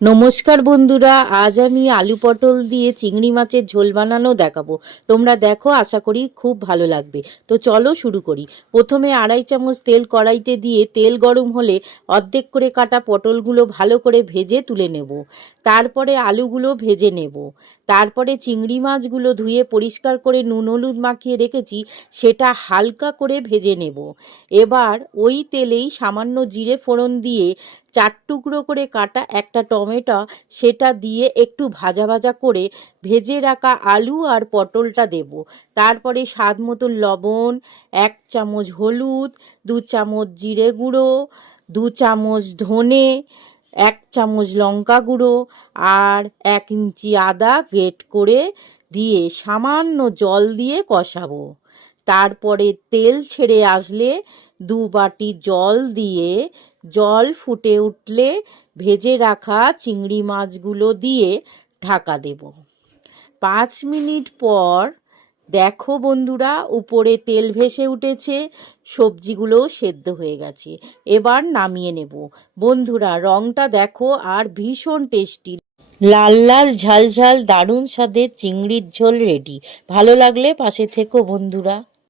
নমস্কার বন্ধুরা, আজ আমি আলু পটল দিয়ে চিংড়ি মাছের ঝোল বানানো দেখাবো। তোমরা দেখো, আশা করি খুব ভালো লাগবে। তো চলো শুরু করি। প্রথমে 2.5 চামচ তেল কড়াইতে দিয়ে তেল গরম হলে অর্ধেক করে কাটা পটলগুলো ভালো করে ভেজে তুলে নেব। তারপরে আলুগুলো ভেজে নেব। তারপরে চিংড়ি মাছগুলো ধুয়ে পরিষ্কার করে নুন হলুদ মাখিয়ে রেখেছি, সেটা হালকা করে ভেজে নেব। এবার ওই তেলেই সামান্য জিরে ফোড়ন দিয়ে 4 টুকরো করে কাটা একটা টমেটো সেটা দিয়ে একটু ভাজা ভাজা করে ভেজে রাখা আলু আর পটলটা দেব। তারপরে স্বাদ মতো লবণ, 1 চামচ হলুদ, 2 চামচ জিরে গুঁড়ো, 2 চামচ ধনে, 1 চামচ লঙ্কা গুঁড়ো আর 1 ইঞ্চি আদা গ্রেট করে দিয়ে সামান্য জল দিয়ে কষাবো। তারপরে তেল ছেড়ে আসলে 2 বাটি জল দিয়ে জল ফুটে উঠলে ভেজে রাখা চিংড়ি মাছগুলো দিয়ে ঢাকা দেব। 5 মিনিট পর দেখো বন্ধুরা, উপরে তেল ভেসে উঠেছে, সবজিগুলোও সেদ্ধ হয়ে গেছে। এবার নামিয়ে নেব। বন্ধুরা, রংটা দেখো আর ভীষণ টেস্টি, লাল লাল ঝাল ঝাল দারুণ স্বাদের চিংড়ির ঝোল রেডি। ভালো লাগলে পাশে থেকো বন্ধুরা।